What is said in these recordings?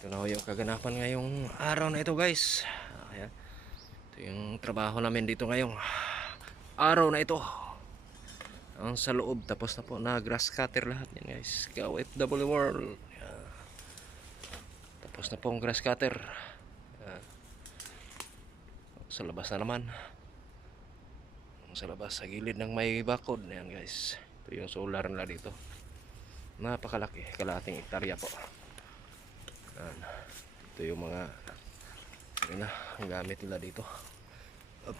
Ito na ho yung kaganapan ngayong araw na ito, guys. Ayan. Ito yung trabaho namin dito ngayong araw na ito. Ang sa loob, tapos na po na grass cutter lahat yan, guys. OFW World. Ayan. Tapos na po ang grass cutter. Ayan. Sa labas na naman. Sa labas, sa gilid ng may bakod. Ayan, guys. Ito yung solar nila dito. Napakalaki, kalahating hektarya po. Ayan. Ito yung mga ang gamit nila dito.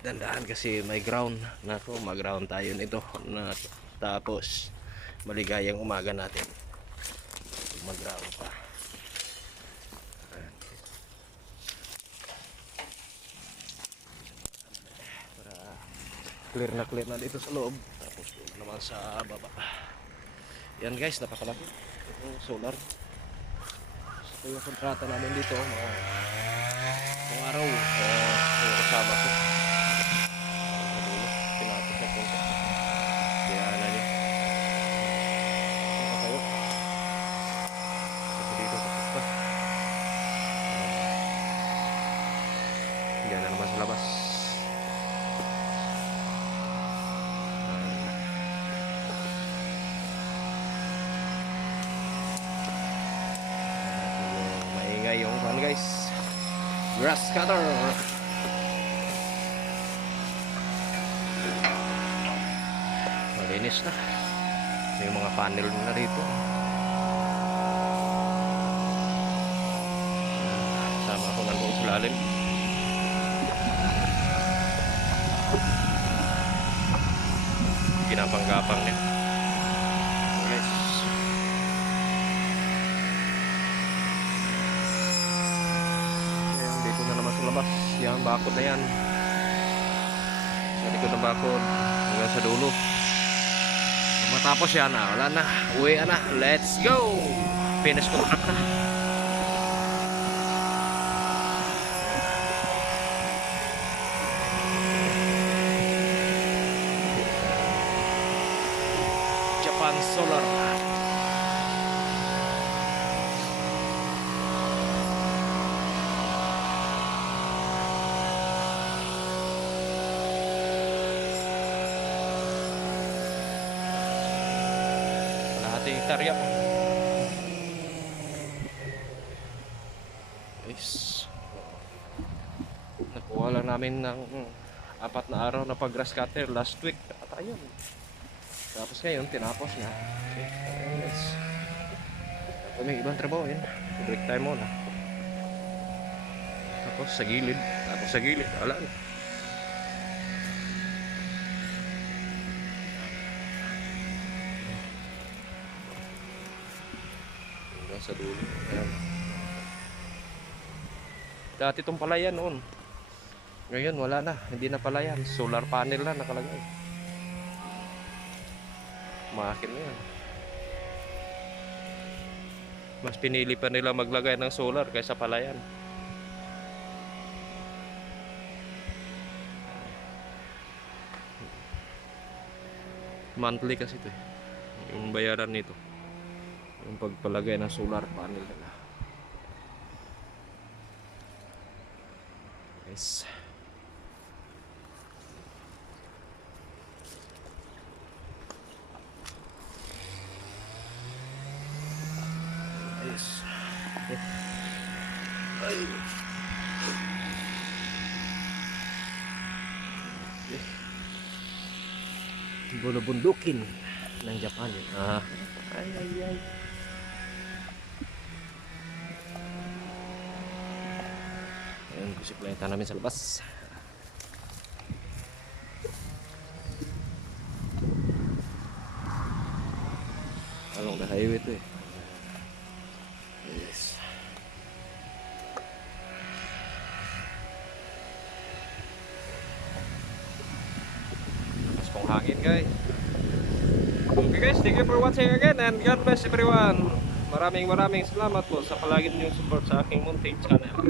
Dandahan kasi may ground na to, mag-ground tayo nito na tapos maligayang umaga natin mag-ground pa. Ayan. Para clear na dito sa loob, tapos naman sa baba. Yan, guys, napakalaki itong solar. Ito yung kontrata namin dito mga araw yung kasama ko. Pinapos na po kaya na niya tayo dito tapos pa. Yan na naman sa labas. Maingay yung pan, guys, grass cutter. Malinis na. May mga panel na rito. Sama ako nandoon sa lalim. Ginapanggapang niya. Guys. Ayan, dito na naman sa labas. Yan, bakod na yan. Sa likod ng bakod. Hanggang sa dulo. Matapos yan na, wala na, uwi na, let's go! Finish contract na. Japan Solar. Hektarya po, guys. Nakuha lang namin ng 4 na araw na pag grass cutter last week at ayun, tapos ngayon tinapos na. Okay, ayun, guys. Tapos may ibang trabaho yun, break time muna, tapos sa gilid wala na. Sa dulo. Ayan. Dati itong palayan noon. Ngayon wala na, hindi na palayan. Solar panel na nakalagay. Makin na yan. Mas pinili pa nila maglagay ng solar kaysa palayan. Monthly kasi ito eh, yung bayaran nito, yung pagpalagay ng solar panel nila. Yes. Yes. Ay. Bulubundukin ng Japan. Ay. Ayan, bisikleta namin sa labas. Along the highway ito eh. Yes. Mas pong hangin, guys. Okay, guys, thank you for watching again and God bless everyone. Maraming salamat po sa palagi niyong support sa aking munting channel.